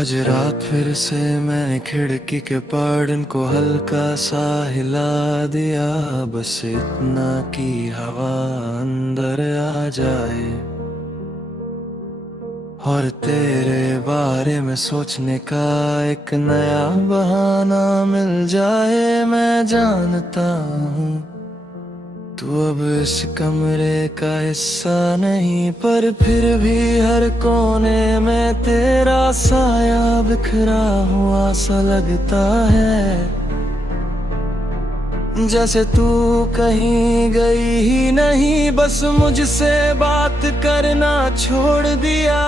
आज रात फिर से मैंने खिड़की के पर्दन को हल्का सा हिला दिया, बस इतना कि हवा अंदर आ जाए और तेरे बारे में सोचने का एक नया बहाना मिल जाए। मैं जानता हूँ तू अब इस कमरे का हिस्सा नहीं, पर फिर भी हर कोने में तेरा साया बिखरा हुआ सा लगता है, जैसे तू कहीं गई ही नहीं, बस मुझसे बात करना छोड़ दिया।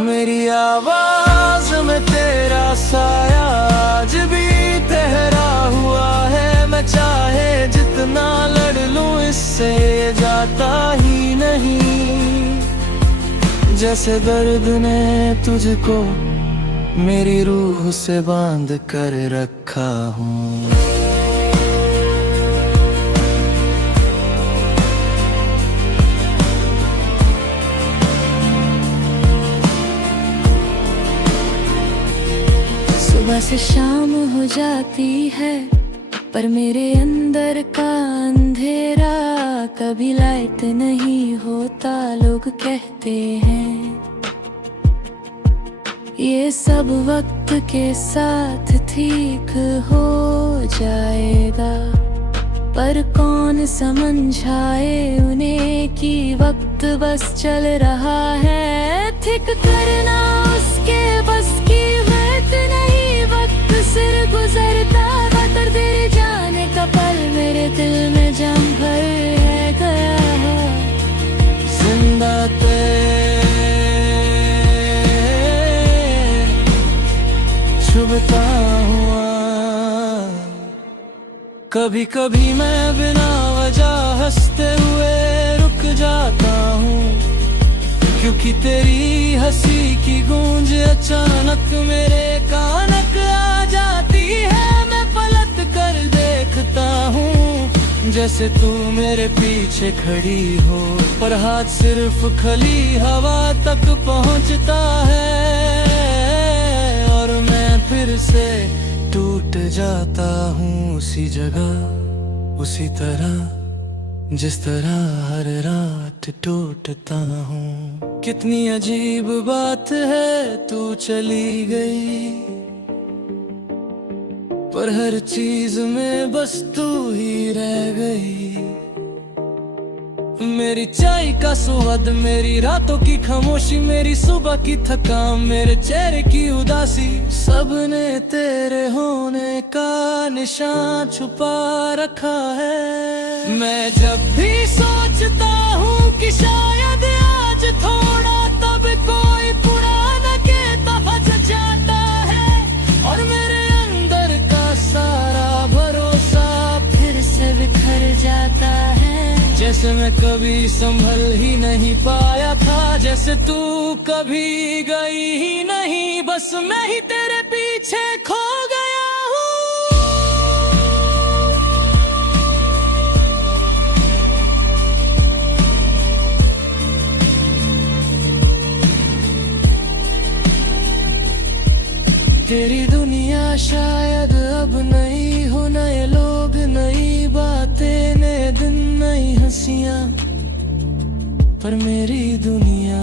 मेरी आवाज में तेरा साया आज भी ठहरा हुआ है, मैं चाहे जितना लड़ लूं इससे जाता ही नहीं, जैसे दर्द ने तुझको मेरी रूह से बांध कर रखा हूँ। सुबह से शाम हो जाती है, पर मेरे अंदर का अंधेरा कभी लाइट नहीं होता। लोग कहते हैं ये सब वक्त के साथ ठीक हो जाएगा, पर कौन समझाए उन्हें कि वक्त बस चल रहा है। ठीक करना उसके बस की बात नहीं, वक्त सिर गुजरता बतर तेरे जाने का पल मेरे दिल में जम भर है गया। जिंदा छुपता हुआ कभी कभी मैं बिना वजह हंसते हुए रुक जाता हूँ, क्योंकि तेरी हंसी की गूंज अचानक मेरे कान आ जाती है। मैं पलट कर देखता हूँ जैसे तू मेरे पीछे खड़ी हो, पर हाथ सिर्फ खली हवा तक पहुँचता है और मैं फिर से टूट जाता हूँ उसी जगह उसी तरह जिस तरह हर रात टूटता हूँ। कितनी अजीब बात है तू चली गई, पर हर चीज में बस तू ही रह गई। मेरी चाय का स्वाद, मेरी रातों की खामोशी, मेरी सुबह की थकान, मेरे चेहरे की उदासी, सबने तेरे होने का निशान छुपा रखा है। मैं जब भी सोचता हूँ कि शायद आज थोड़ा, तब कोई पुराना किताब बच जाता है और मेरे अंदर का सारा भरोसा फिर से बिखर जाता है। जैसे मैं कभी संभल ही नहीं पाया था, जैसे तू कभी गई ही नहीं, बस मैं ही तेरे पीछे खो गया हूँ। तेरी दुनिया शायद अब नहीं हो, नए लोग नई बातें नए दिन नई हंसियां, पर मेरी दुनिया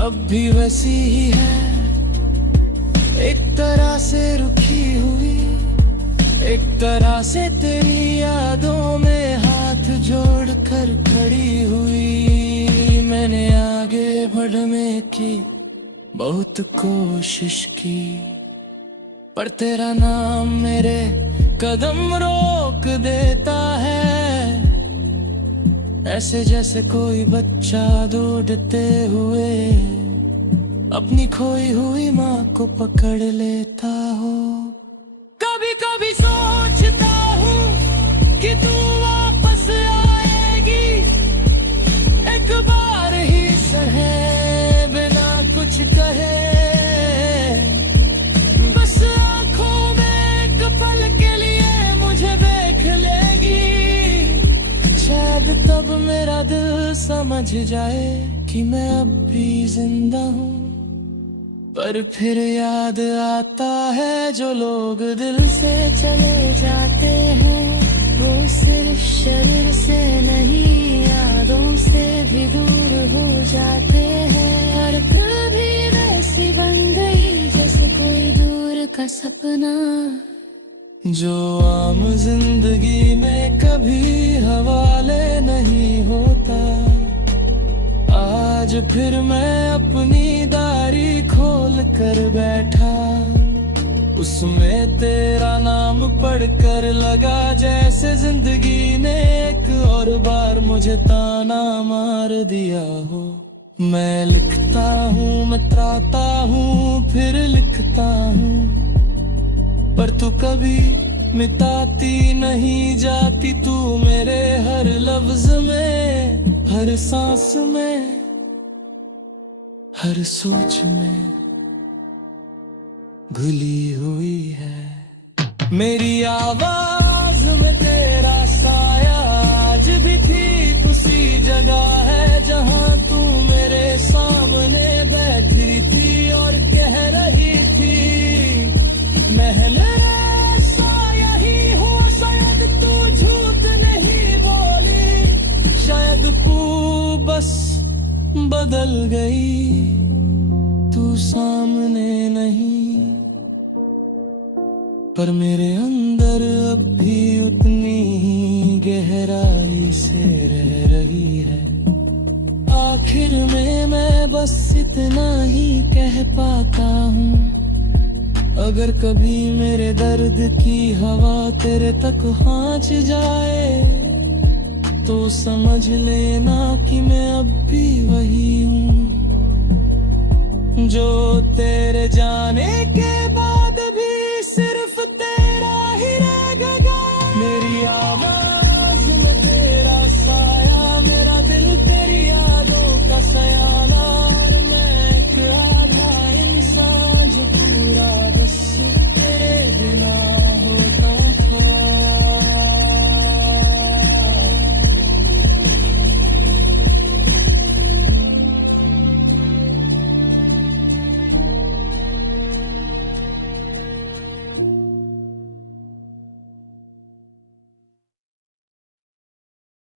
अब भी वैसी ही है, एक तरह से रुकी हुई, एक तरह से तेरी यादों में हाथ जोड़कर खड़ी हुई। मैंने आगे बढ़ने की बहुत कोशिश की, पर तेरा नाम मेरे कदम रोक देता है, ऐसे जैसे कोई बच्चा दौड़ते हुए अपनी खोई हुई माँ को पकड़ लेता हो। कभी कभी सोचता हूँ कि तू वापस आएगी, एक बार ही सहे बिना कुछ कहे, बस आँखों में एक पल के लिए मुझे देख लेगी, शायद तब मेरा दिल समझ जाए कि मैं अब भी जिंदा हूँ। पर फिर याद आता है जो लोग दिल से चले जाते हैं, वो सिर्फ शरीर से नहीं यादों से भी दूर हो जाते हैं। और कभी वैसी बन गई जैसे कोई दूर का सपना, जो आम जिंदगी में कभी हवाले नहीं होता। आज फिर मैं अपनी दारी खोल कर बैठा, उसमें तेरा नाम पढ़कर लगा जैसे जिंदगी ने एक और बार मुझे ताना मार दिया हो। मैं लिखता हूँ, मैं त्राता हूँ, फिर लिखता हूँ, पर तू कभी मिटाती नहीं जाती। तू मेरे हर लफ्ज में, हर सांस में, हर सोच में घुली हुई है। मेरी आवाज में तेरा साया आज भी ठीक उसी जगह है जहां तू मेरे सामने बैठी थी और कह रही थी महले साया ही हूँ। शायद तू झूठ नहीं बोली, शायद तू बस बदल गई, तू सामने नहीं। पर मेरे अंदर अब भी उतनी ही गहराई से रह रही है। आखिर में मैं बस इतना ही कह पाता हूँ, अगर कभी मेरे दर्द की हवा तेरे तक पहुंच जाए तो समझ लेना कि मैं अब भी वही हूँ जो तेरे जाने के